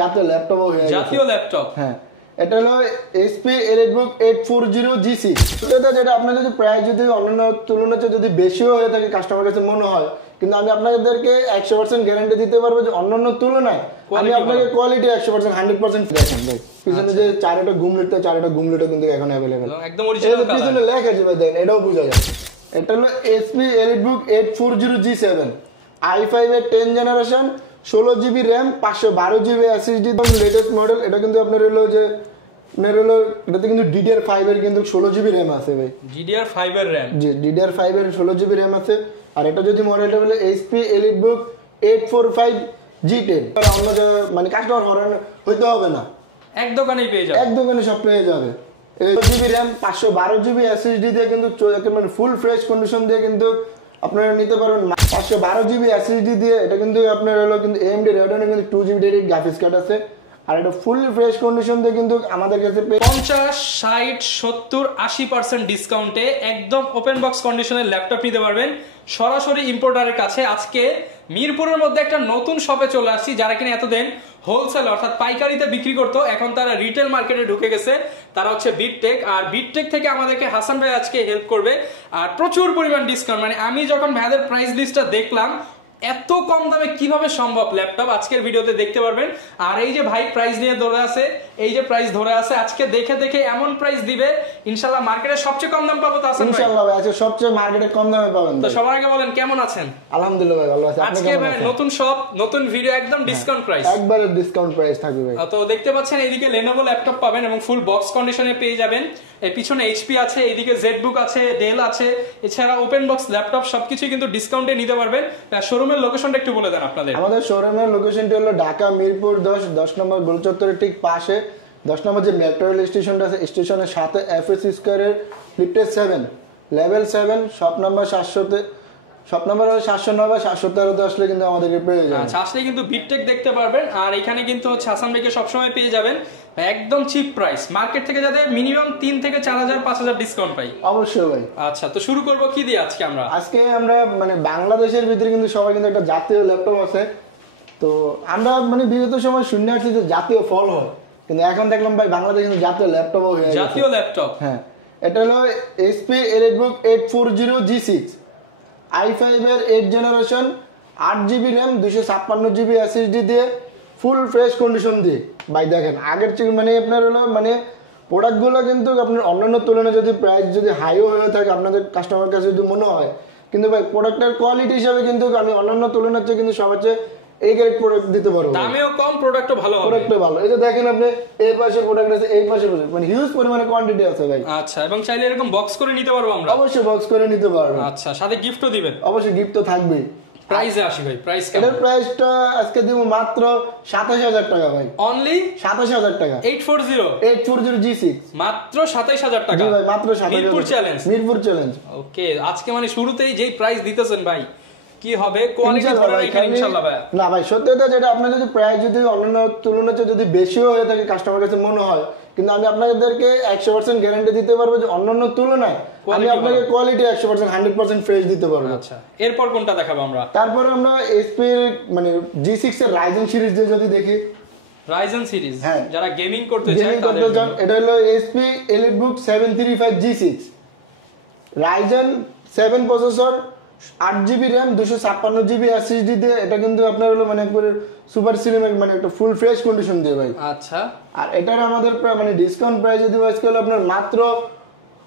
জাতীয় ল্যাপটপও হয়ে গেছে। জাতীয় ল্যাপটপ, হ্যাঁ এটা হলো এইচপি এলিটবুক 840G6। যেটা আপনার যদি প্রাইস যদি অন্যান্য তুলনায় যদি বেশিও হয়ে থাকে কাস্টমার কাছে মনে হয়, কিন্তু আমি আপনাদেরকে 100% গ্যারান্টি দিতে পারবো যে অন্যান্য তুলনায় আমি আপনাকে কোয়ালিটি 100% 100% দেখেন ভাই। পিছনে যে চারটা গুমলেটটা কিন্তু এখন अवेलेबल, একদম অরিজিনাল কালার। পিছনে লেখা আছে ভাই, দেখেন এটাও বোঝা যায়। এটা হলো এইচপি এলিটবুক 840G7 i5 এর 10 generation, 16GB RAM, 512GB SSD, latest model. এটা কিন্তু আপনার হলো যে এটাতে কিন্তু DDR5 এর কিন্তু 16GB RAM আছে ভাই। DDR5 এর RAM, জি DDR5 এর 16GB RAM আছে। আর এটা যদি মডেলটা বলে HP এলিটবুক 845G10, অন্য মানে কাস্টমার হরান হইতে হবে না, এক দোকানেই পেয়ে যাবে, এক দোকানে সব পেয়ে যাবে। 16GB RAM, 512GB SSD দিয়ে কিন্তু মানে ফুল ফ্রেশ কন্ডিশন দিয়ে কিন্তু আপনারা নিতে পারবেন। 512GB SSD দিয়ে এটা কিন্তু আপনার হলো কিন্তু AMD Radeon কিন্তু 2GB ডেডিকেটেড গ্রাফিক্স কার্ড আছে। আর এটা ফুল ফ্রেশ কন্ডিশন দিয়ে কিন্তু আমাদের কাছে 50, 60, 70, 80% ডিসকাউন্টে একদম ওপেন বক্স কন্ডিশনের ল্যাপটপ নিতে পারবেন সরাসরি ইম্পোর্টারের কাছে। আজকে মিরপুরের মধ্যে একটা নতুন শপে চলে আসছি, যারা কিনা এতদিন হোলসেল অর্থাৎ পাইকারিতে বিক্রি করতো, এখন তারা রিটেল মার্কেটে ঢুকে গেছে। তারা হচ্ছে বিটটেক, আর বিটটেক থেকে আমাদেরকে হাসান ভাই আজকে হেল্প করবে। আর প্রচুর পরিমাণ ডিসকাউন্ট, মানে আমি যখন ভাইদের প্রাইস লিস্টটা দেখলাম এত কম দামে কিভাবে সম্ভব ল্যাপটপ আজকের ভিডিওতে দেখতে পারবেন। আর এই যে ভাই প্রাইস নিয়ে ধরে আছে, এই যে প্রাইস ধরে আছে, আজকে দেখে দেখে এমন প্রাইস দিবে ইনশাআল্লাহ মার্কেটে সবচেয়ে কম দাম পাবো। তো আছেন ভাই ইনশাআল্লাহ ভাই আজকে সবচেয়ে মার্কেটে কম দামে পাবেন। তো সবার আগে বলেন কেমন আছেন? আলহামদুলিল্লাহ ভাই ভালো আছি। আজকে ভাই নতুন শপ, নতুন ভিডিও, একদম ডিসকাউন্ট প্রাইস, একবারে ডিসকাউন্ট প্রাইস থাকবে ভাই। তো দেখতে পাচ্ছেন এইদিকে Lenovo ল্যাপটপ পাবেন এবং ফুল বক্স কন্ডিশনে পেয়ে যাবেন। এই পিছনে HP আছে, এইদিকে ZBook আছে, ডেল আছে, এছাড়া ওপেন বক্স ল্যাপটপ সবকিছু কিন্তু ডিসকাউন্টে নিতে পারবেন। শোরুমের লোকেশনটা একটু বলে দেন আপনাদের। আমাদের শোরুমের লোকেশনটি হলো ঢাকা মিরপুর 10 নম্বর গোল চত্বরের ঠিক পাশে 10 নম্বর যে মেট্রো রেল স্টেশনটা আছে, স্টেশনের সাথে FS স্কয়ারের লিফটে 7 level 7 shop number 700 shop number হলো 709 713 আসলে কিন্তু আমাদেরকে পেয়ে যাবেন। আচ্ছা, আসলে কিন্তু বিটটেক দেখতে পারবেন। আর এখানে কিন্তু হাসান ভাইকে সবসময় পেয়ে যাবেন একদম চিপ প্রাইস, মার্কেট থেকে যাতে মিনিমাম 3 থেকে 4000 5000 ডিসকাউন্ট পাই। অবশ্যই ভাই। আচ্ছা, তো শুরু করব কি দিয়ে আজকে আমরা? আজকে আমরা মানে বাংলাদেশের ভিতরে কিন্তু সবাই কিন্তু একটা জাতীয় ল্যাপটপ আছে। তো আমরা মানে বিগত সময় শুনে আসছি যে জাতীয় ফল হয়, কিন্তু এখন দেখলাম ভাই বাংলাদেশে কিন্তু জাতীয় ল্যাপটপও হয়ে গেছে। জাতীয় ল্যাপটপ, হ্যাঁ এটা হলো HP এলিটবুক 840G6 i5 এর 8 generation, 8GB RAM, 256GB SSD দিয়ে ফুল ফ্রেশ কন্ডিশন দিয়ে ভাই। দেখেন আগের চেয়ে মানে আপনার হলো মানে প্রোডাক্টগুলো কিন্তু আপনার অন্যান্য তুলনায় যদি প্রাইস যদি হাইও হয়ে থাকে আপনাদের কাস্টমার কাছে যদি মনে হয়, কিন্তু ভাই প্রোডাক্টের কোয়ালিটি হিসাবে কিন্তু আমি অন্যান্য তুলনার চেয়ে কিন্তু সবচেয়ে এই গ্রেড প্রোডাক্ট দিতে পারবো। দামেও কম, প্রোডাক্টও ভালো হবে, প্রোডাক্টও ভালো। এই যে দেখেন আপনি এই পাশে প্রোডাক্ট আছে, এই পাশে মানে হিউজ পরিমাণে কোয়ান্টিটি আছে ভাই। আচ্ছা, এবং চাইলে এরকম বক্স করে নিতে পারবো আমরা? অবশ্যই বক্স করে নিতে পারবো। আচ্ছা, সাথে গিফটও দিবেন? অবশ্যই গিফট তো থাকবেই। প্রাইসে আসি ভাই, প্রাইস কেমন? এটার প্রাইসটা আজকে দিব মাত্র 27000 টাকা ভাই। অনলি 27000 টাকা। 840G6 মাত্র 27000 টাকা। জি ভাই মাত্র 27000। Mirpur challenge, Mirpur challenge. Okay, আজকে মানে শুরুতেই যেই প্রাইস দিতেছেন ভাই, কি হবে কোয়ালিটি ধরে রাখেন ইনশাআল্লাহ ভাই। না ভাই সত্যি কথা যেটা আপনার যদি প্রাইস যদি অন্যান্য তুলনায় যদি বেশিও হয়ে থাকে কাস্টমার কাছে মনে হয়, কিন্তু আমি আপনাদেরকে 100% গ্যারান্টি দিতে পারবো যে অন্যান্য তুলনায় আমি আপনাকে কোয়ালিটি 100% 100% ফ্রেশ দিতে পারবো। আচ্ছা, এরপর কোনটা দেখাবো আমরা? তারপর আমরা HP মানে G6 এর Ryzen সিরিজ দিয়ে যদি দেখি, Ryzen সিরিজ, হ্যাঁ যারা গেমিং করতে চায় তাদের জন্য এটা হলো HP EliteBook 735G6 Ryzen 7 processor, 8GB RAM, 256GB SSD দিয়ে এটা কিন্তু আপনার হলো মানে একবারে সুপার সিনেমেটিক মানে একটা ফুল ফ্রেশ কন্ডিশন দিয়ে ভাই। আচ্ছা, আর এটার আমাদের মানে ডিসকাউন্ট প্রাইস যদি আজকে হলো আপনার মাত্র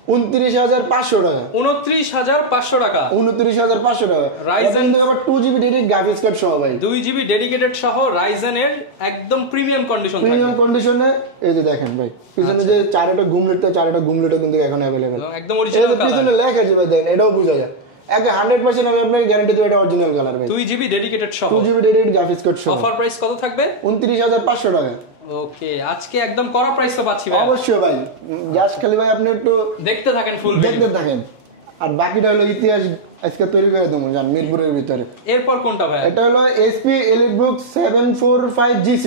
29500 টাকা। 29500 টাকা। 29500 টাকা। Ryzen আবার 2GB ডেডিকেটেড গ্রাফিক্স কার্ড সহ ভাই, 2GB ডেডিকেটেড সহ Ryzen এর একদম প্রিমিয়াম কন্ডিশন থাকে। প্রিমিয়াম কন্ডিশনে এই যে দেখেন ভাই পিছনে যে চারটা গুমলেটটা কিন্তু এখন अवेलेबल, একদম অরিজিনাল কালার। পিছনে লেখা আছে ভাই, দেখেন এটাও বোঝা যায়। একে 100% আমি আপনাকে গ্যারান্টি দেব এটা অরিজিনাল কালার ভাই। 2GB ডেডিকেটেড সহ, 2GB ডেডিকেটেড গ্রাফিক্স কার্ড সহ। অফার প্রাইস কত থাকবে? 29500 টাকা। ওকে, আজকে একদম করা প্রাইস তো পাচ্ছি ভাই। অবশ্যই ভাই, জাস্ট খালি ভাই আপনি একটু দেখতে থাকেন, ফুল দেখতে থাকেন। আর বাকিটা হলো ইতিহাস আজকে তৈরি করে দেবো জান মিরপুরের ভিতরে। এরপর কোনটা ভাই? এটা হলো HP এলিটবুক 745G6।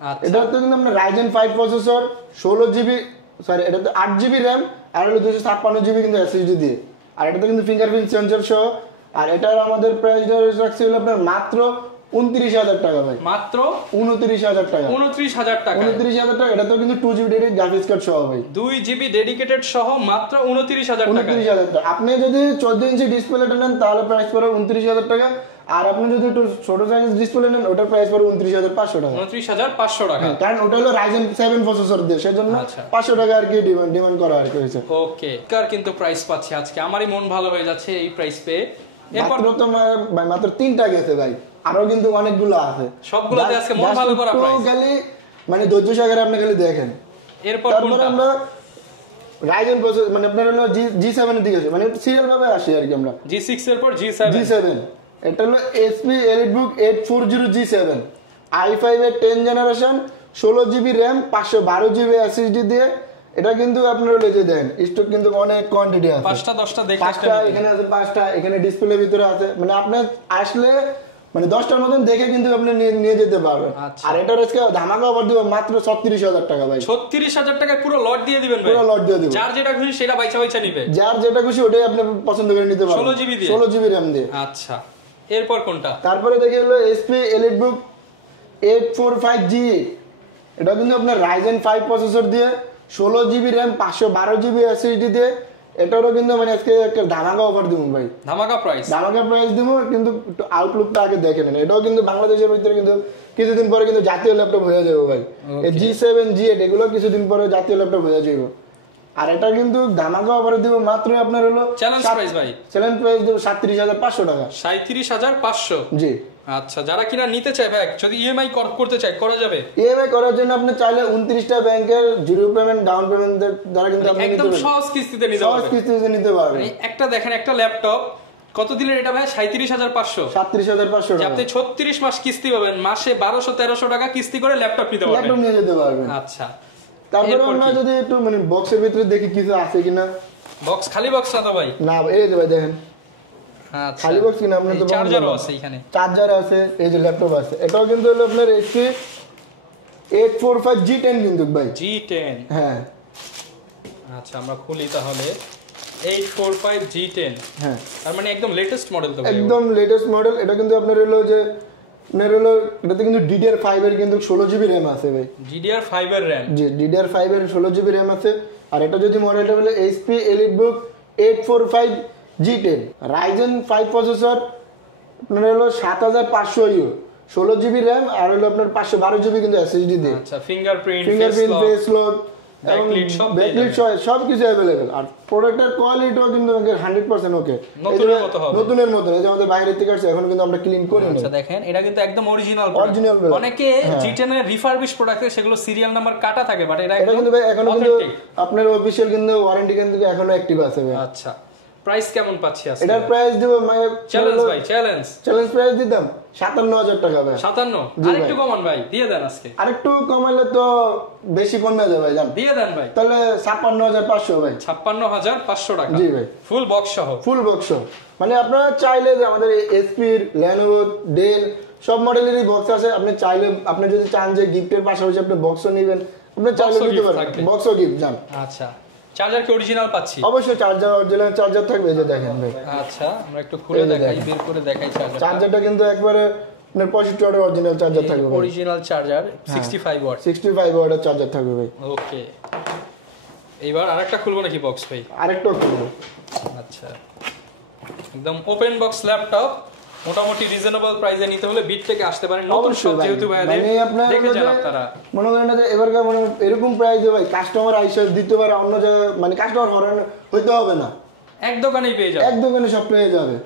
আচ্ছা, এটা তো কিন্তু আপনার Ryzen 5 প্রসেসর, 16GB সরি এটা তো 8GB RAM আর হলো 256GB কিন্তু SSD দিয়ে। আর এটা তো কিন্তু ফিঙ্গারপ্রিন্ট সেন্সর সহ। আর এটার আমাদের প্রাইস রাখছি হলো আপনার মাত্র 29,000 টাকা ভাই, মাত্র 29,000 টাকা, 29,000 টাকা, 29,000 টাকা। এটা তো কিন্তু 2GB ডেডিকেটেড গ্রাফিক্স কার্ড সহ ভাই, 2GB ডেডিকেটেড সহ মাত্র 29,000 টাকা। 29,000 টাকা। আপনি যদি 14 ইঞ্চি ডিসপ্লেটা নেন তাহলে প্রাইস পড়বে 29,000 টাকা, আর আপনি যদি একটু ছোট সাইজ ডিসপ্লে নেন ওটার প্রাইস পড়বে 29,500 টাকা। 29,500 টাকা, কারণ ওটা হলো Ryzen 7 প্রসেসর দিয়ে, সেজন্য আচ্ছা। 500 টাকা আর কি ডিমান্ড করা আর কি হয়েছে। ওকে, কার কিন্তু প্রাইস পাচ্ছি আজকে, আমারই মন ভালো হয়ে যাচ্ছে এই প্রাইস পেয়ে। এরপর মাত্র তো ভাই মাত্র 3টা গেছে ভাই, আরো কিন্তু অনেকগুলো আছে, সবগুলোতে আজকে মন ভালো করা প্রাইস। খালি মানে ধৈর্য সহকারে আপনি খালি দেখেন। এরপর তারপরে কোনটা? আমরা Ryzen প্রসেসর মানে আপনার হলো G7 এর দিকে আছে, মানে সিরিয়াল ভাবে আসি আর কি আমরা। G6 এর পর G7, G7 এটা হলো HP EliteBook 840 G7 i5 এর 10 generation, 16GB RAM, 512GB SSD দিয়ে। এটা কিন্তু আপনার হলো যে দেন স্টক কিন্তু অনেক কোয়ান্টিটি আছে, 5টা 10টা দেখে 5টা এখানে আছে, 5টা এখানে ডিসপ্লের ভিতরে আছে, মানে আপনি আসলে মানে 10টার মতন দেখে কিন্তু আপনি নিয়ে যেতে পারবেন। আচ্ছা। আর এটার আজকে ধামাকা অফার দিব মাত্র 36,000 টাকা ভাই, 36,000 টাকায় পুরো লট দিয়ে দিবেন ভাই, পুরো লট দিয়ে দিব। যার যেটা খুশি সেটা বাইচা নিবে, যার যেটা খুশি ওটাই আপনি পছন্দ করে নিতে পারবেন, 16GB দিয়ে। 16GB RAM দিয়ে। আচ্ছা, এরপর কোনটা? তারপরে দেখি হলো HP EliteBook 845G, এটা কিন্তু আপনার Ryzen 5 প্রসেসর দিয়ে, 16GB RAM, 512GB SSD দিয়ে। এটারও কিন্তু মানে আজকে একটা ধামাকা অফার দিব ভাই, ধামাকা প্রাইস। ধামাকা প্রাইস দিব, কিন্তু একটু আউটলুকটা আগে দেখে নেন। এটাও কিন্তু বাংলাদেশের ভিতরে কিন্তু কিছুদিন পরে কিন্তু জাতীয় ল্যাপটপ হয়ে যাবে ভাই, এই G7 G8 এগুলো কিছুদিন পরে জাতীয় ল্যাপটপ হয়ে যাবে। আর এটা কিন্তু ধামাকা অফার দিব মাত্র আপনার হলো চ্যালেঞ্জ প্রাইস ভাই, চ্যালেঞ্জ প্রাইস দিব 37,500 টাকা। 37,500। জি। আচ্ছা, যারা কিনা নিতে চায় ভাই, যদি ইএমআই করতে চায় করা যাবে? ইএমআই করার জন্য আপনি চাইলে 29টা ব্যাংকের জিরো পেমেন্ট ডাউন পেমেন্ট দ্বারা কিন্তু আপনি নিতে একদম পারবেন, সহজ কিস্তিতে নিতে সহজ পারবেন। কিস্তিতে নিতে পারবেন। মানে একটা দেখেন, একটা ল্যাপটপ কত দিলেন এটা ভাই? 37,500। 37,500 টাকা আপনি 36 মাস কিস্তি পাবেন, মাসে 1200-1300 টাকা কিস্তি করে ল্যাপটপ নিতে পারবেন। ল্যাপটপ নিয়ে যেতে পারবেন। আচ্ছা, তারপরে এরপর আমরা কি? যদি একটু মানে বক্সের ভিতরে দেখি কিছু আছে কিনা। বক্স খালি বক্স না তো ভাই? না এই যে ভাই দেখেন আচ্ছা, খালি বক্স কিনা, আপনি তো চার্জারও আছে এখানে, চার্জার আছে, এই যে ল্যাপটপ আছে। এটাও কিন্তু হলো আপনার HP 845G10 কিন্তু ভাই, G10। হ্যাঁ আচ্ছা, আমরা খুলি তাহলে 845G10, হ্যাঁ তার মানে একদম লেটেস্ট মডেল তো ভাই? একদম লেটেস্ট মডেল। এটা কিন্তু আপনার হলো যে আপনার হলো এটাতে কিন্তু DDR5 এর কিন্তু 16GB RAM আছে ভাই, DDR5 এর RAM। জি DDR5 এর 16GB RAM আছে। আর এটা যদি মডেলটা হলো HP EliteBook 845G10 Ryzen 5 processor, আপনার হলো 7,500 16GB RAM, আর হলো আপনার 512GB কিন্তু SSD দিয়ে। আচ্ছা, ফিঙ্গারপ্রিন্ট ফেস লক এবং ব্যাকলিট সব ব্যাকলিট সবকিছু अवेलेबल। আর প্রোডাক্টের কোয়ালিটিও কিন্তু 100% ওকে, নতুনের মতো হবে, নতুনের মতো। এই যে আমাদের বাইরে থেকে আসছে, এখন কিন্তু আমরা ক্লিন করি না। আচ্ছা দেখেন, এটা কিন্তু একদম অরিজিনাল Original প্রোডাক্ট। product। অনেকে হ্যাঁ। G10 এর রিফারবিশ প্রোডাক্টে সেগুলো সিরিয়াল নাম্বার কাটা থাকে, বাট এটা এটা একদম কিন্তু ভাই এখনো কিন্তু authentic। আপনার অফিশিয়াল কিন্তু ওয়ারেন্টি কিন্তু এখনো অ্যাক্টিভ আছে ভাই। আচ্ছা, প্রাইস কেমন পাচ্ছি আজকে? এটার প্রাইস দিব চ্যালেঞ্জ ভাই, চ্যালেঞ্জ প্রাইস দিতাম 57,000 টাকা ভাই। 57? জি আরেকটু ভাই। কমান ভাই, দিয়ে দেন আজকে। আরেকটু কমাইলে তো বেশি কমে যাবে ভাই, জান দিয়ে দেন ভাই, তাহলে 56,500 ভাই। 56,500 টাকা, জি ভাই, ফুল বক্স সহ। Full box. মানে আপনারা চাইলে যে আমাদের এসপির, লেনোভো, ডেল সব মডেলেরই বক্স আছে। আপনি চাইলে, আপনি যদি চান যে গিফটের পাশাপাশি আপনি বক্সও নেবেন, আপনি চাইলে Box ও নিতে gift পারেন, থাকবে। বক্সও গিফট জান। আচ্ছা, চার্জার কি অরিজিনাল পাচ্ছি? অবশ্যই চার্জার, অরিজিনাল চার্জার থাকবে, এই যে দেখেন ভাই। আচ্ছা, আমরা একটু খুলে এই যে দেখাই, দেখেন। বের করে দেখাই চার্জার। চার্জারটা কিন্তু একবারে আপনার 65 ওয়াটের অরিজিনাল চার্জার থাকবে ভাই। Original charger 65 watt. 65 ওয়াটের চার্জার থাকবে ভাই। ওকে, এইবার আরেকটা খুলবো নাকি বক্স ভাই? আরেকটা খুলবো। আচ্ছা, একদম ওপেন বক্স ল্যাপটপ, মোটামুটি রিজনেবল প্রাইসে নিতে হলে বিট থেকে আসতে পারেন। নতুন অবশ্যই সব ভাই। যেহেতু ভাইয়াদের মানে আপনার দেখে হলো যান যে আপনারা। মনে করেন না যে এবারকার মানে এরকম প্রাইস ভাই কাস্টমার আইসা দিতে পারে, অন্য জায়গায় মানে কাস্টমার হরান হইতে হবে না, এক দোকানেই পেয়ে যাবেন, এক দোকানে সব পেয়ে যাবে।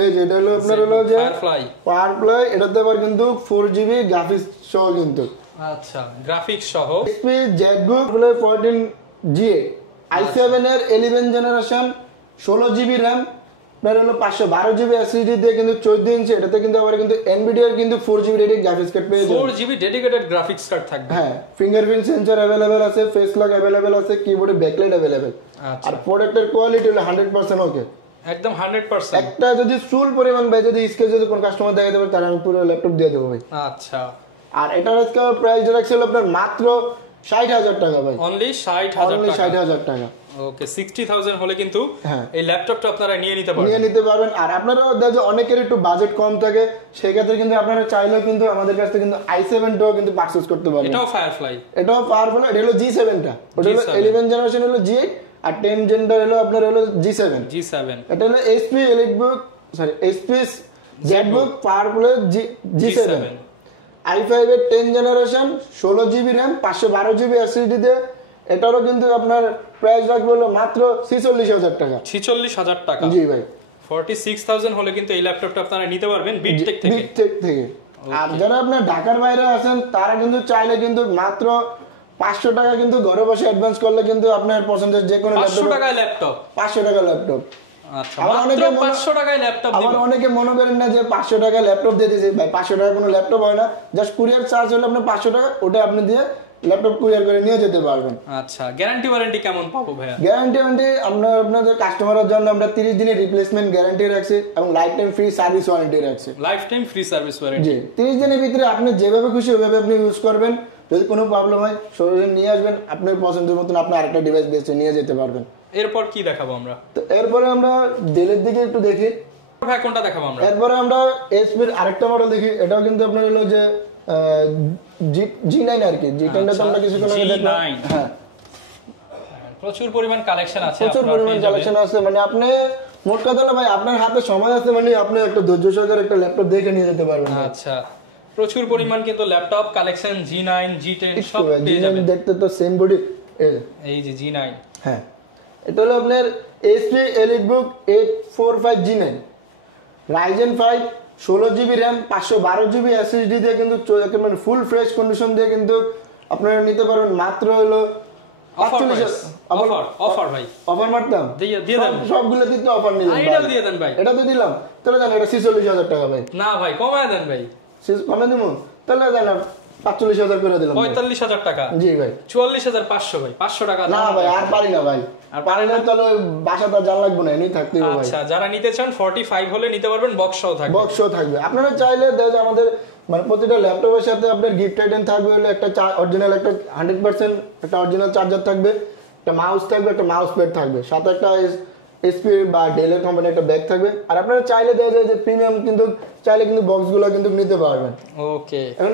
এই যে এটা হলো আপনার হলো যে ফায়ারফ্লাই। পাওয়ারফ্লাই, এটাতে আবার কিন্তু 4GB গ্রাফিক্স সহ কিন্তু। আচ্ছা, গ্রাফিক্স সহ। HP ZBook 14G8 i7 এর 11 জেনারেশন, 16GB RAM, আপনার হলো 512GB SSD দিয়ে কিন্তু 14 ইঞ্চি। এটাতে কিন্তু আবার কিন্তু NVIDIA এর কিন্তু 4GB রেটেড গ্রাফিক্স কার্ড পেয়ে যাবেন। 4GB ডেডিকেটেড গ্রাফিক্স কার্ড থাকবে। হ্যাঁ, ফিঙ্গারপ্রিন্ট সেন্সর अवेलेबल আছে, ফেস লক अवेलेबल আছে, কিবোর্ডে ব্যাকলাইট अवेलेबल। আচ্ছা, আর প্রোডাক্টের কোয়ালিটি হলো 100% ওকে, একদম 100%। একটা যদি চুল পরিমাণ ভাই যদি স্কেচ যদি কোন কাস্টমার দেখাতে পারে, তাহলে আমি পুরো ল্যাপটপ দিয়ে দেবো ভাই। আচ্ছা, আর এটার আজকে প্রাইস রাখছিল আপনার মাত্র 60,000 টাকা ভাই, অনলি 60,000 অনলি টাকা। 60,000 টাকা। ওকে 60,000 হলে কিন্তু হ্যাঁ। এই ল্যাপটপটা আপনারা নিয়ে নিতে নিয়ে পারবেন। নিতে পারবেন। আর আপনারা দেখো অনেকের একটু বাজেট কম থাকে, সেক্ষেত্রে কিন্তু আপনারা চাইলেও কিন্তু আমাদের কাছ থেকে কিন্তু i7 টাও কিন্তু পারচেজ করতে পারবেন। এটাও ফায়ারফ্লাই, এটাও পাওয়ারফুল। এটা হলো G7 টা, ওটা হলো G7 11 জেনারেশন হলো G8, আর 10 জেনটা হলো আপনার হলো G7। G7 এটা হলো HP EliteBook, sorry HP ZBook powerful G7। i5 এর 10 generation, 16 GB RAM, 512 GB SSD দিয়ে। এটারও কিন্তু আপনার প্রাইস রাখবে হলো মাত্র 46,000 টাকা। 46,000 টাকা। জি ভাই, 46,000 হলে কিন্তু এই ল্যাপটপটা আপনারা নিতে পারবেন বিটটেক থেকে। বিটটেক থেকে। আর যারা আপনার ঢাকার বাইরে আছেন তারা কিন্তু চাইলে কিন্তু মাত্র 500 টাকা কিন্তু ঘরে বসে অ্যাডভান্স করলে কিন্তু আপনার পছন্দের যে কোনো 500 টাকায় ল্যাপটপ। 500 টাকা ল্যাপটপ। আচ্ছা, আবার মাত্র অনেকে 500 টাকায় ল্যাপটপ আবার দিবেন। অনেকে মনে করেন না যে 500 টাকা ল্যাপটপ দিয়ে দিয়েছে ভাই, 500 টাকা কোনো ল্যাপটপ হয় না, জাস্ট কুরিয়ার চার্জ হলে আপনার 500 টাকা, ওটা আপনি দিয়ে ল্যাপটপ কুরিয়ার করে নিয়ে যেতে পারবেন। আচ্ছা, গ্যারান্টি ওয়ারেন্টি কেমন পাবো ভাইয়া? গ্যারান্টি আমরা আপনাদের কাস্টমারের জন্য আমরা 30 দিনের রিপ্লেসমেন্ট গ্যারান্টি রাখছি এবং life time free service warranty রাখছি। Life time free service warranty. জি, 30 দিনের ভিতরে আপনি যেভাবে খুশি ওইভাবে আপনি ইউজ করবেন। যদি কোনো প্রবলেম হয় সরাসরি নিয়ে আসবেন, আপনার পছন্দের মতন আপনি আরেকটা ডিভাইস বেছে নিয়ে যেতে পারবেন। এরপর কি দেখাবো আমরা? তো এরপরে আমরা ডেলের দিকে একটু দেখি। ভাই কোনটা দেখাবো আমরা? এরপরে আমরা এসপির আরেকটা মডেল দেখি। এটাও কিন্তু আপনার হলো যে G9 আর কি। G10 টা তো আমরা কিছুক্ষণ আগে দেখলাম। G9 হ্যাঁ, প্রচুর পরিমাণ কালেকশন আছে, প্রচুর আপনারা পরিমাণ পেয়ে যাবেন। কালেকশন আছে। মানে আপনি মোট কথা হলো ভাই, আপনার হাতে সময় আছে মানে আপনি একটা ধৈর্য সহকারে একটা ল্যাপটপ দেখে নিয়ে যেতে পারবেন। আচ্ছা, প্রচুর পরিমাণ কিন্তু ল্যাপটপ কালেকশন G9 G10 সব পেয়ে G9 যাবেন। দেখতে তো সেম বডি। এই যে G9। হ্যাঁ, এটা হলো আপনার HP EliteBook 845 G9, Ryzen 5, 16 GB RAM, 512 GB SSD দিয়ে কিন্তু একেবারে ফুল ফ্রেশ কন্ডিশন দিয়ে কিন্তু আপনারা নিতে পারবেন মাত্র হলো অফার অফার ভাই অফার মারতাম দিয়ে দেন। সবগুলো দিতে অফার নিলাম। এটাও দিয়ে দেন ভাই। এটা তো দিলাম, তাহলে জান এটা 46,000 টাকা ভাই। না ভাই, কমায় দেন ভাই। কমে দিব, তাহলে জান 45,000 করে দিলাম। 45,000 টাকা। জি ভাই। 44,500 ভাই, 500 টাকা না ভাই, আর পারি না ভাই, আর পারি না। তাহলে বাসাটা জান লাগবে না, এমনি থাকতে হবে ভাই। আচ্ছা, যারা নিতে চান 45 হলে নিতে পারবেন, বক্সও থাকবে। বক্সও থাকবে। আপনারা চাইলে দেখো আমাদের মানে প্রতিটা ল্যাপটপের সাথে আপনার গিফট আইটেম থাকবে হলো একটা অরিজিনাল, একটা 100% একটা অরিজিনাল চার্জার থাকবে, একটা মাউস থাকবে, একটা মাউস প্যাড থাকবে, সাথে একটা এসপি বা ডেলের কোম্পানির একটা ব্যাগ থাকবে। আর আপনারা চাইলে দেখা যায় যে প্রিমিয়াম কিন্তু চাইলে কিন্তু বক্সগুলো কিন্তু নিতে পারবেন। ওকে, এখন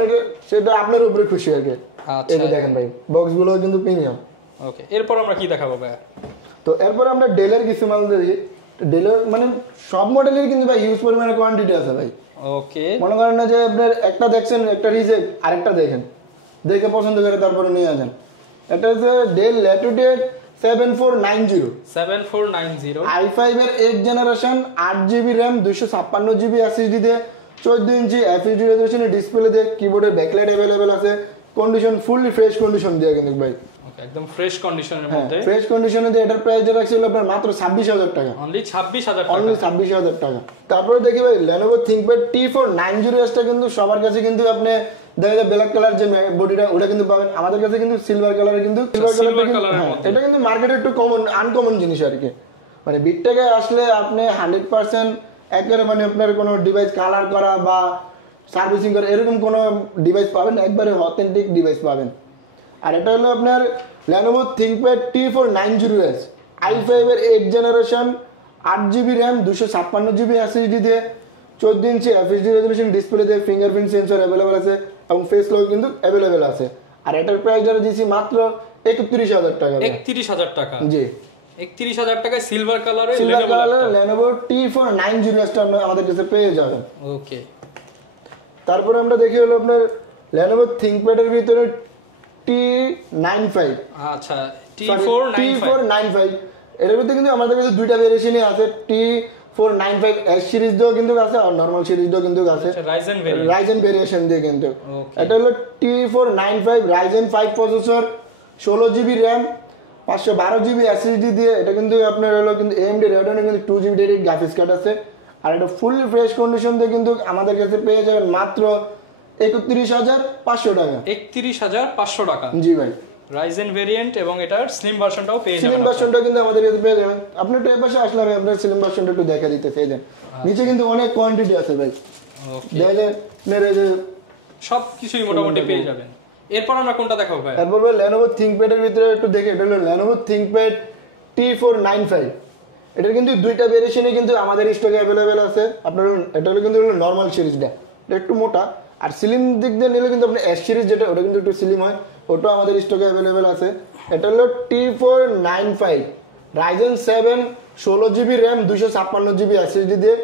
সেটা আপনার উপরে খুশি আর কি। আচ্ছা, এই যে দেখেন ভাই, বক্সগুলো কিন্তু প্রিমিয়াম। ওকে, এরপর আমরা কি দেখাবো ভাই? তো এরপর আমরা ডেলের কিছু মাল দেখি। ডেলের মানে সব মডেলের কিন্তু ভাই হিউজ পরিমাণে কোয়ান্টিটি আছে ভাই। ওকে, মনে করেন না যে আপনার একটা দেখছেন, একটা রিজেক্ট, আরেকটা দেখেন, দেখে পছন্দ করে তারপরে নিয়ে আসেন। এটা হচ্ছে ডেল ল্যাটিটিউড 7490 7490 i5 এর 8 generation, 8 GB RAM, 256 GB SSD দিয়ে, 14 ইঞ্চি এফএইচডি রেজোলিউশনের ডিসপ্লে দিয়ে, কিবোর্ডের ব্যাকলাইট अवेलेबल আছে, কন্ডিশন ফুললি ফ্রেশ কন্ডিশন দিয়ে কিন্তু ভাই। ওকে, একদম ফ্রেশ কন্ডিশনের মধ্যে, ফ্রেশ কন্ডিশনে দিয়ে এটার প্রাইস রাখছিল আপনার মাত্র 26,000 টাকা। অনলি 26,000 টাকা। অনলি 26,000 টাকা। তারপরে দেখি ভাই Lenovo ThinkPad T490S টা কিন্তু সবার কাছে কিন্তু আপনি দেখা যায় ব্ল্যাক কালার যে বডিটা ওটা কিন্তু পাবেন, আমাদের কাছে কিন্তু সিলভার কালারে কিন্তু সিলভার কালারের মধ্যে। এটা কিন্তু মার্কেটে একটু আনকমন জিনিস আর কি। মানে বিটটেকে আসলে আপনি 100% একেবারে মানে আপনার কোনো ডিভাইস কালার করা বা সার্ভিসিং করা এরকম কোনো ডিভাইস পাবেন, একবারে অথেন্টিক ডিভাইস পাবেন। আর এটা হলো আপনার Lenovo ThinkPad T490S, i5 এর 8 generation, 8 GB RAM, 256 GB SSD দিয়ে, 14 ইঞ্চি এফএইচডি রেজোলিউশন ডিসপ্লে দিয়ে, ফিঙ্গারপ্রিন্ট সেন্সর अवेलेबल আছে এবং ফেস লক কিন্তু अवेलेबल আছে। আর এটার প্রাইস যারা দিয়েছি মাত্র 31,000 টাকা। 31,000 টাকা। জি, 31,000 টাকায় সিলভার কালারে সিলভার কালারের Lenovo T490S টা আমাদের কাছে পেয়ে যাবেন। ওকে, তারপরে আমরা দেখি হলো আপনার Lenovo ThinkPad এর ভিতরে T95। আচ্ছা, T495 এর ভিতরে কিন্তু আমাদের কাছে দুইটা ভেরিয়েশনই আছে, T495 S সিরিজ দিয়েও কিন্তু আছে আর নরমাল সিরিজ দিয়েও কিন্তু আছে, রাইজেন ভেরিয়েশন দিয়ে কিন্তু। এটা হলো T495 Ryzen 5 processor, 16 GB RAM, 512 GB SSD দিয়ে। এটা কিন্তু আপনার হলো কিন্তু AMD Radeon কিন্তু 2 জিবি ডেডিকেটেড গ্রাফিক্স কার্ড আছে। আর এটা ফুল ফ্রেশ কন্ডিশন দিয়ে কিন্তু আমাদের কাছে পেয়ে যাবেন মাত্র 31,500 টাকা। 31,500 টাকা। জি ভাই, রাইজেন ভেরিয়েন্ট এবং এটার স্লিম ভার্সনটাও পেয়ে যাবেন। স্লিম ভার্সনটা কিন্তু আমাদের কাছে পেয়ে যাবেন। আপনি একটু এই পাশে আসলে আমি আপনার স্লিম ভার্সনটা একটু দেখা দিতে চাই দেন। নিচে কিন্তু অনেক কোয়ান্টিটি আছে ভাই। ওকে, দেখা যায় মেরে যে সব কিছুই মোটামুটি পেয়ে যাবেন। এরপর আমরা কোনটা দেখাবো ভাই? এরপর ভাই Lenovo ThinkPad এর ভিতরে একটু দেখে, এটা হলো Lenovo ThinkPad T495। এটার কিন্তু দুইটা ভেরিয়েশনে কিন্তু আমাদের স্টকে অ্যাভেলেবেল আছে। আপনার এটা হলো কিন্তু নর্মাল সিরিজটা, এটা একটু মোটা। আর স্লিম দিক দিয়ে নিলে কিন্তু আপনার এস সিরিজ যেটা, ওটা কিন্তু একটু স্লিম হয়, ওটাও আমাদের স্টকে অ্যাভেলেবেল আছে। এটা হলো T495 Ryzen 7 16GB RAM 256GB SSD দিয়ে।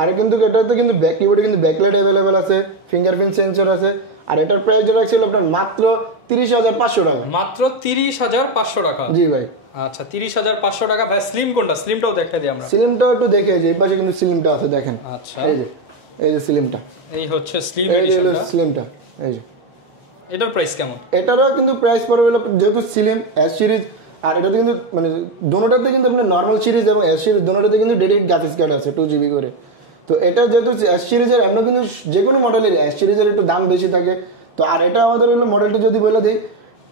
আর কিন্তু এটাতে কিন্তু ব্যাক কিবোর্ডে কিন্তু ব্যাকলাইট অ্যাভেলেবেল আছে, ফিঙ্গারপ্রিন্ট সেন্সর আছে। আর এটার প্রাইস যেটা ছিল আপনার মাত্র 30,500 টাকা। মাত্র 30,500 টাকা। জি ভাই। আচ্ছা 30,500 টাকা। ভাই স্লিম কোনটা? স্লিমটাও দেখাই দিই আমরা। স্লিমটাও একটু দেখে, এই পাশে কিন্তু স্লিমটা আছে দেখেন। আচ্ছা এই যে স্লিমটা, এই হচ্ছে স্লিম এই যে এডিশনটা। স্লিমটা, এই যে এটার প্রাইস কেমন? এটারও কিন্তু প্রাইস পড়বে হলো, যেহেতু স্লিম এস সিরিজ, আর এটাতে কিন্তু মানে দোনোটাতে কিন্তু আপনার নর্মাল সিরিজ এবং এস সিরিজ দোনোটাতে কিন্তু ডেডিকেটেড গ্রাফিক্স কার্ড আছে 2GB করে। তো এটা যেহেতু এস সিরিজের, আমরা কিন্তু যে কোনো মডেলের এস সিরিজের একটু দাম বেশি থাকে। তো আর এটা আমাদের হলো মডেলটা যদি বলে দিই,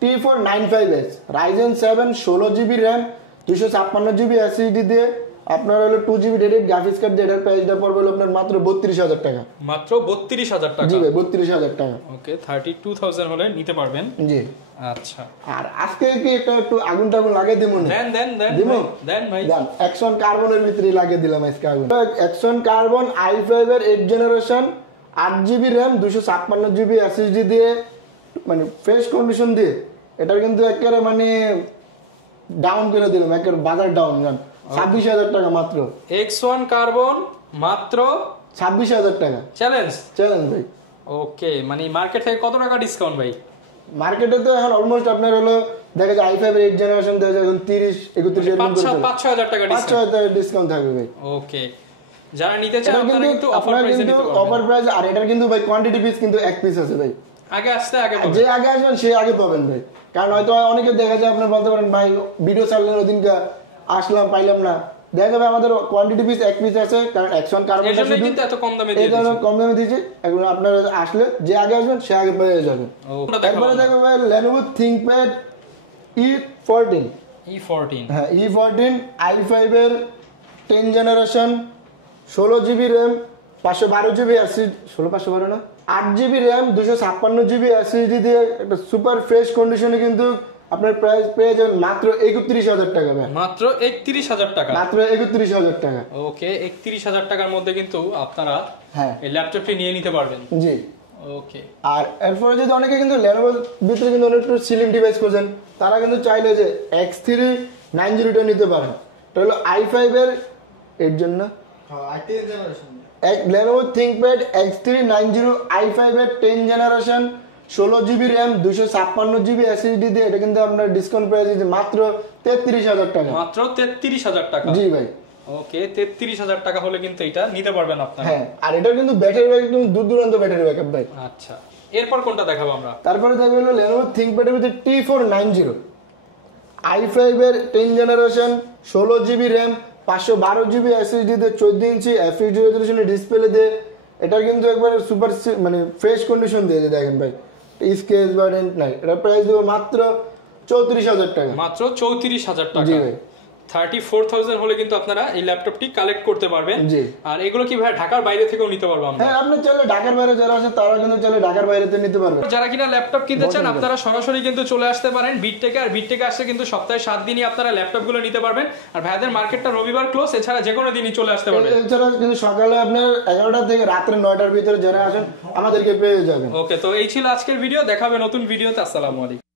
T495S Ryzen 7 16GB RAM 256GB SSD দিয়ে আপনার হলো 2GB ডেডিকেটেড গ্রাফিক্স কার্ড দিয়ে এটার প্রাইসটা পড়বে হলো আপনার মাত্র 32,000 টাকা। মাত্র 32,000 টাকা। জি ভাই 32,000 টাকা। ওকে 32,000 হলে নিতে পারবেন। জি। আচ্ছা আর আজকে কি একটু আগুন টাগুন লাগিয়ে দিব না? দেন ভাই। অ্যাকশন কার্বনের ভিতরে লাগিয়ে দিলাম আজকে আগুন। অ্যাকশন কার্বন i5 এর 8 generation 8GB RAM 256GB SSD দিয়ে, মানে ফ্রেশ কন্ডিশন দিয়ে এটার কিন্তু একেবারে মানে ডাউন করে দিলাম, একেবারে বাজার ডাউন জান 26,000 টাকা মাত্র। X1 কার্বন মাত্র 26,000 টাকা চ্যালেঞ্জ ভাই। ওকে, মানে মার্কেট থেকে কত টাকা ডিসকাউন্ট ভাই? মার্কেটে তো এখন অলমোস্ট আপনার হলো দেখা যায় i5 এর 8 জেনারেশন দেখা যায় এখন 30-31 এরকম করে 5-6 হাজার টাকা 5-6 হাজার ডিসকাউন্ট থাকবে ভাই। ওকে, যারা নিতে চান আপনারা কিন্তু অফার আপনারা প্রাইসে কিন্তু নিতে পারবেন। অফার প্রাইস, আর এটার কিন্তু ভাই কোয়ান্টিটি পিস কিন্তু এক পিস আছে ভাই। আগে আসতে আগে পাবেন। যে আগে আসবেন সে আগে পাবেন ভাই। কারণ হয়তো অনেকে দেখা যায় আপনারা বলতে পারেন ভাই ভিডিও চাললেন ওদিনকে আসলাম পাইলাম না, দেখা যাবে আমাদের কোয়ান্টিটি পিস এক পিস আছে। কারণ X1 কার্বনটা এজন্য কিন্তু এত কম দামে দিয়ে দিয়েছে, কম দামে দিয়েছে। এখন আপনারা আসলে যে আগে আসবেন সে আগে পেয়ে যাবেন। তারপরে দেখবেন ভাই Lenovo ThinkPad E14। হ্যাঁ E14 i5 এর 10 generation 16GB RAM 512GB SSD, 512 না 8GB RAM 256GB SSD দিয়ে একটা সুপার ফ্রেশ কন্ডিশনে কিন্তু আপনার প্রাইস পেয়ে যাবেন মাত্র 31,000 টাকা ভাই। মাত্র 31,000 টাকা। মাত্র 31,000 টাকা। ওকে 31,000 টাকার মধ্যে কিন্তু আপনারা হ্যাঁ এই ল্যাপটপটি নিয়ে নিতে পারবেন। জি। ওকে, আর এরপরে যদি অনেকে কিন্তু Lenovo ভিতরে কিন্তু অনেক একটু স্লিম ডিভাইস করছেন, তারা কিন্তু চাইলে যে X390টা নিতে পারেন। এটা হলো i5 এর এর জন্য Lenovo ThinkPad X390 i5 এর 10 generation 16GB RAM 256GB SSD দিয়ে এটা কিন্তু আপনার ডিসকাউন্ট প্রাইস দিচ্ছে মাত্র 33,000 টাকা। মাত্র 33,000 টাকা। জি ভাই। ওকে 33,000 টাকা হলে কিন্তু এটা নিতে পারবেন আপনারা। হ্যাঁ, আর এটার কিন্তু ব্যাটারি ব্যাকআপ কিন্তু দূর দূরান্ত ব্যাটারি ব্যাকআপ ভাই। আচ্ছা, এরপর কোনটা দেখাবো আমরা? তারপরে দেখবে হলো Lenovo ThinkPad এর ভিতরে T490 i5 এর 10 generation 16GB RAM 512GB SSD দিয়ে 14 ইঞ্চি FHD রেজোলিউশনের ডিসপ্লে দিয়ে এটা কিন্তু একবার সুপার মানে ফ্রেশ কন্ডিশন দিয়ে দেখেন ভাই, স্কেচ বা ডেন্ট নাই। এটা প্রাইস দেবো মাত্র 34,000 টাকা। মাত্র 34,000 টাকা। জি ভাই। 34,000 হলে কিন্তু আপনারা এই ল্যাপটপটি কালেক্ট করতে পারবেন। জি। আর এগুলো কি ভাই ঢাকার বাইরে থেকেও নিতে পারবো আমরা? হ্যাঁ, আপনি চাইলে ঢাকার বাইরে যারা আছে তারা কিন্তু চাইলে ঢাকার বাইরে থেকে নিতে পারবেন। যারা কিনা ল্যাপটপ কিনতে চান আপনারা সরাসরি কিন্তু চলে আসতে পারেন বিটটেকে। আর বিটটেকে আসলে কিন্তু সপ্তাহে 7 দিনই আপনারা ল্যাপটপগুলো নিতে পারবেন। আর ভাইদের মার্কেটটা রবিবার ক্লোজ, এছাড়া যে কোনো দিনই চলে আসতে পারবেন। এছাড়া কিন্তু সকালে আপনার 11টা থেকে রাত্রে 9টার ভিতরে যারা আসেন আমাদেরকে পেয়ে যাবেন। ওকে, তো এই ছিল আজকের ভিডিও। দেখা হবে নতুন ভিডিওতে। আসসালামু আলাইকুম।